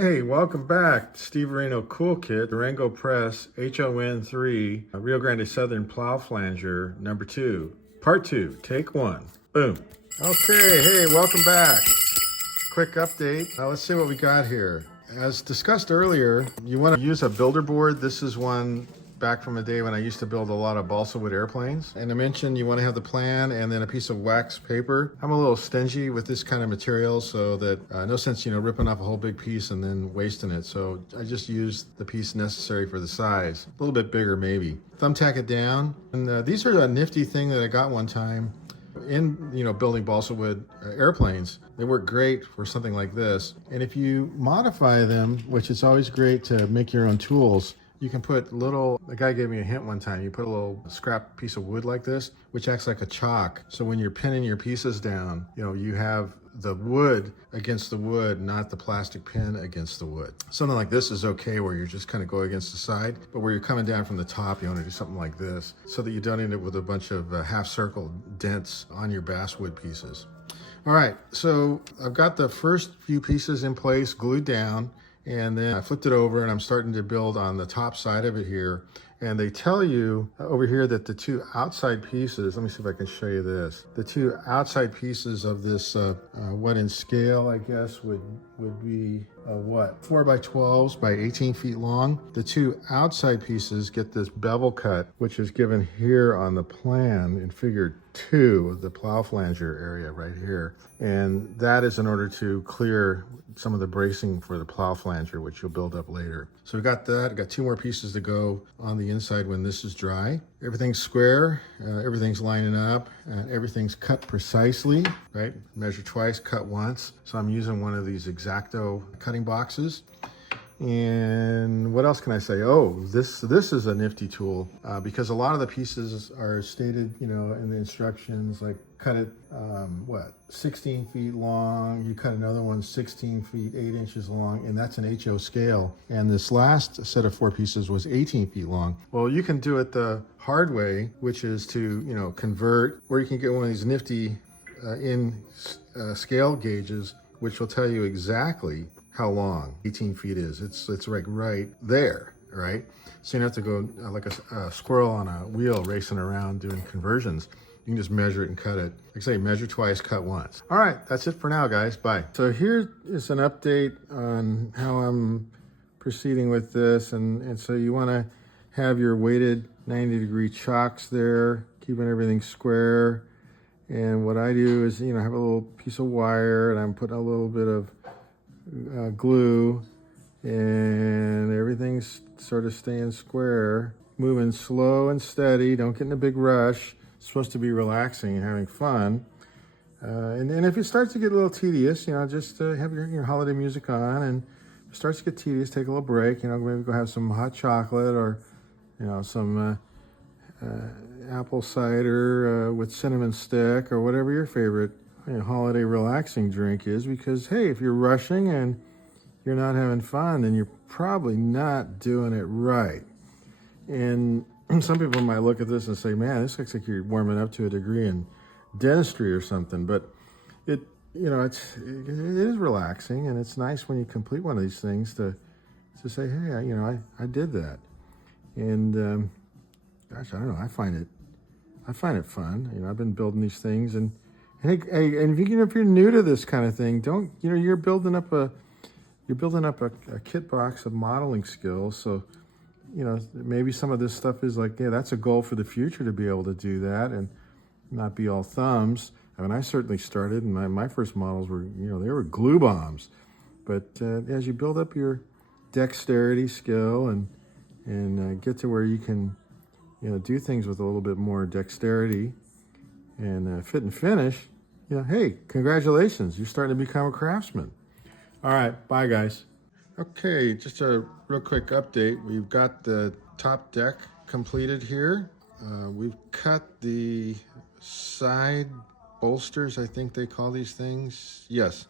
Hey, welcome back. Steve Reno Cool Kit, Durango Press, HOn3, Rio Grande Southern Plow Flanger, number 2, part 2, take 1. Boom. Okay, hey, welcome back. Quick update. Now let's see what we got here. As discussed earlier, you want to use a builder board. This is one back from the day when I used to build a lot of balsa wood airplanes. And I mentioned you want to have the plan and then a piece of wax paper. I'm a little stingy with this kind of material, so that no sense, ripping off a whole big piece and then wasting it. So I just used the piece necessary for the size. A little bit bigger maybe. Thumbtack it down. And these are a nifty thing that I got one time in building balsa wood airplanes. They work great for something like this. And if you modify them, which is always great to make your own tools, you can put the guy gave me a hint one time, you put a little scrap piece of wood like this, which acts like a chalk. So when you're pinning your pieces down, you have the wood against the wood, not the plastic pin against the wood. Something like this is okay where you're just kind of go against the side, but where you're coming down from the top, you want to do something like this so that you don't end up with a bunch of half circle dents on your basswood pieces. All right, so I've got the first few pieces in place, glued down, and then I flipped it over and I'm starting to build on the top side of it here. And they tell you over here that the two outside pieces, let me see if I can show you this. The two outside pieces of this, what in scale, I guess, would be 4 by 12s by 18 feet long. The two outside pieces get this bevel cut, which is given here on the plan in figure 2 of the plow flanger area right here. And that is in order to clear some of the bracing for the plow flanger, which you'll build up later. So we got that. Got 2 more pieces to go on the inside when this is dry. Everything's square, everything's lining up, everything's cut precisely, right? Measure twice, cut once. So I'm using one of these X-Acto cutting boxes. And what else can I say? Oh, this is a nifty tool because a lot of the pieces are stated, in the instructions, like cut it, 16 feet long. You cut another one 16 feet, 8 inches long, and that's an HO scale. And this last set of 4 pieces was 18 feet long. Well, you can do it the hard way, which is to, convert, or you can get one of these nifty scale gauges, which will tell you exactly how long 18 feet is. It's like right there, right? So you don't have to go like a squirrel on a wheel racing around doing conversions. You can just measure it and cut it. Like I say, measure twice, cut once. All right, that's it for now, guys. Bye. So here is an update on how I'm proceeding with this. And so you want to have your weighted 90-degree chocks there, keeping everything square. And what I do is, have a little piece of wire, and I'm putting a little bit of glue, and everything's sort of staying square, moving slow and steady. Don't get in a big rush. It's supposed to be relaxing and having fun. And if it starts to get a little tedious, just have your holiday music on, and if it starts to get tedious, take a little break. Maybe go have some hot chocolate or some apple cider with cinnamon stick, or whatever your favorite holiday relaxing drink is. Because hey, if you're rushing and you're not having fun, then you're probably not doing it right. And some people might look at this and say, man, this looks like you're warming up to a degree in dentistry or something. But it is relaxing, and it's nice when you complete one of these things to say, hey, I did that. And gosh, I don't know, I find it fun. I've been building these things, and hey, and if you're new to this kind of thing, don't, you're building up a kit box of modeling skills. So, maybe some of this stuff is like, yeah, that's a goal for the future, to be able to do that and not be all thumbs. I mean, I certainly started, and my first models were, they were glue bombs. But as you build up your dexterity skill and get to where you can, do things with a little bit more dexterity and fit and finish, hey, congratulations, you're starting to become a craftsman. All right, bye, guys. Okay, just a real quick update. We've got the top deck completed here. We've cut the side bolsters, I think they call these things. Yes,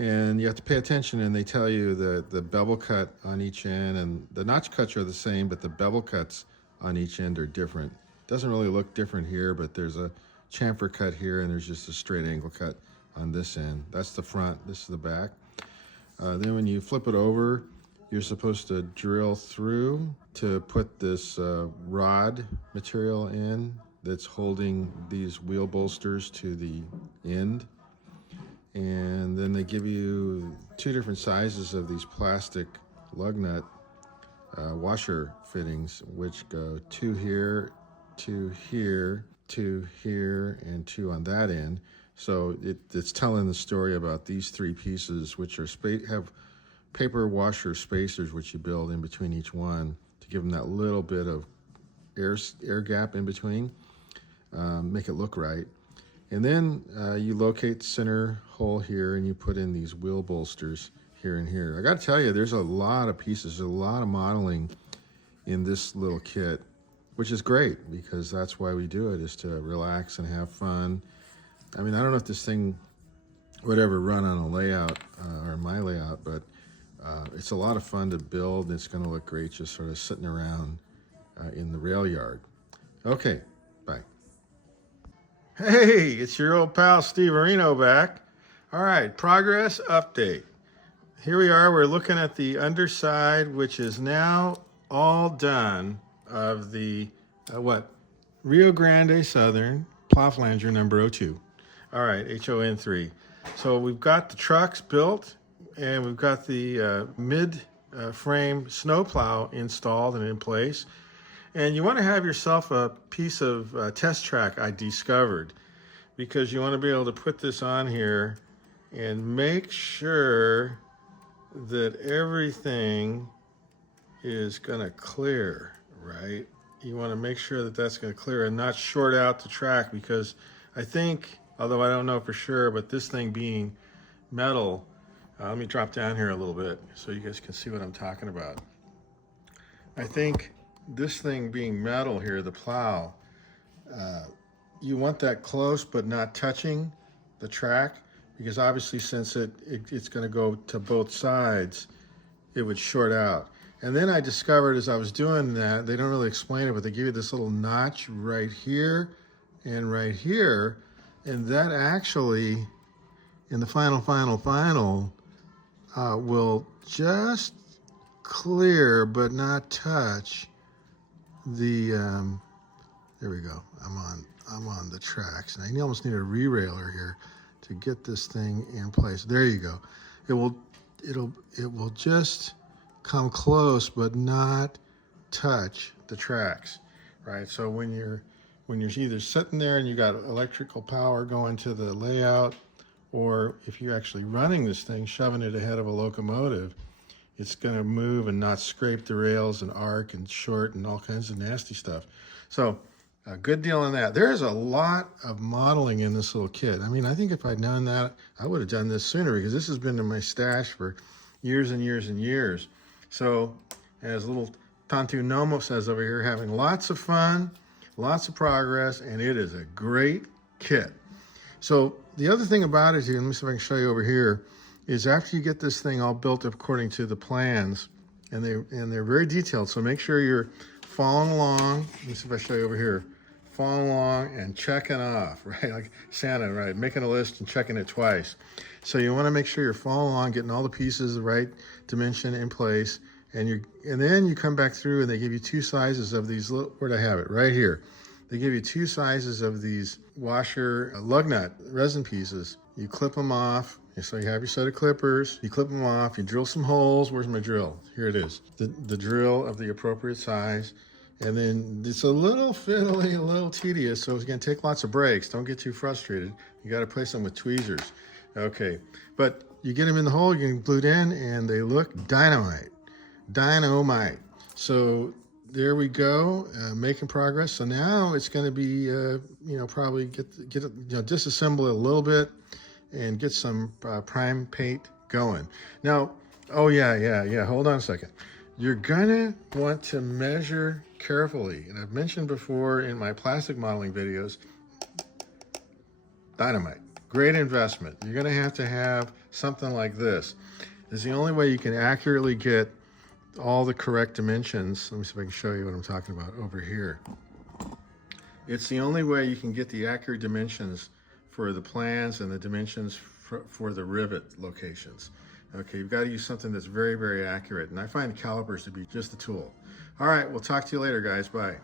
and you have to pay attention, and they tell you the bevel cut on each end, and the notch cuts are the same, but the bevel cuts on each end are different. Doesn't really look different here, but there's a chamfer cut here, and there's just a straight angle cut on this end. That's the front, this is the back. Then when you flip it over, you're supposed to drill through to put this rod material in that's holding these wheel bolsters to the end. And then they give you 2 different sizes of these plastic lug nut washer fittings, which go 2 here, 2 here, 2 here, and 2 on that end. So it's telling the story about these 3 pieces, which are have paper washer spacers, which you build in between each one to give them that little bit of air gap in between, make it look right. And then you locate the center hole here, and you put in these wheel bolsters here and here. I got to tell you, there's a lot of pieces, a lot of modeling in this little kit, which is great because that's why we do it, is to relax and have fun. I mean, I don't know if this thing would ever run on a layout or my layout, but it's a lot of fun to build. It's going to look great just sort of sitting around in the rail yard. Okay, bye. Hey, it's your old pal Steve Areno back. All right, progress update. Here we are, we're looking at the underside, which is now all done, of the, Rio Grande Southern Plow Flanger number 02. All right, HOn3. So we've got the trucks built, and we've got the mid-frame snowplow installed and in place. And you want to have yourself a piece of test track I discovered, because you want to be able to put this on here and make sure that everything is going to clear, right? You want to make sure that that's going to clear and not short out the track, because I think, although I don't know for sure, but this thing being metal, let me drop down here a little bit so you guys can see what I'm talking about. I think this thing being metal here, the plow, you want that close but not touching the track, because obviously since it's going to go to both sides, it would short out. And then I discovered as I was doing that, they don't really explain it, but they give you this little notch right here and right here, and that actually, in the final, will just clear but not touch the, there we go, I'm on the tracks. Now you almost need a re-railer here to get this thing in place. There you go. It will just come close but not touch the tracks, right? So when you're either sitting there and you got electrical power going to the layout, or if you're actually running this thing, shoving it ahead of a locomotive, it's going to move and not scrape the rails and arc and short and all kinds of nasty stuff. So a good deal on that. There's a lot of modeling in this little kit. I mean, I think if I'd known that, I would have done this sooner, because this has been in my stash for years and years and years. So as little Tantu Nomo says over here, having lots of fun, lots of progress, and it is a great kit. So the other thing about it here, let me see if I can show you over here, is after you get this thing all built up according to the plans, and they're very detailed, so make sure you're following along. Let me see if I show you over here. Following along and checking off, right? Like Santa, right? Making a list and checking it twice. So you want to make sure you're following along, getting all the pieces the right dimension in place, and then you come back through and they give you 2 sizes of these little, where'd I have it? Right here. They give you 2 sizes of these washer lug nut resin pieces. You clip them off. So you have your set of clippers, you clip them off, you drill some holes. Where's my drill? Here it is. The drill of the appropriate size. And then it's a little fiddly, a little tedious, so it's going to take lots of breaks. Don't get too frustrated. You got to place them with tweezers. Okay, but you get them in the hole, you can glue it in, and they look dynamite. Dynamite. So there we go, making progress. So now it's going to be, probably get it, disassemble it a little bit and get some prime paint going. Now, oh yeah, hold on a second. You're gonna want to measure carefully. And I've mentioned before in my plastic modeling videos, dynamite, great investment. You're gonna have to have something like this. It's the only way you can accurately get all the correct dimensions. Let me see if I can show you what I'm talking about over here. It's the only way you can get the accurate dimensions for the plans and the dimensions for the rivet locations. Okay, you've got to use something that's very, very accurate. And I find calipers to be just the tool. All right, we'll talk to you later, guys. Bye.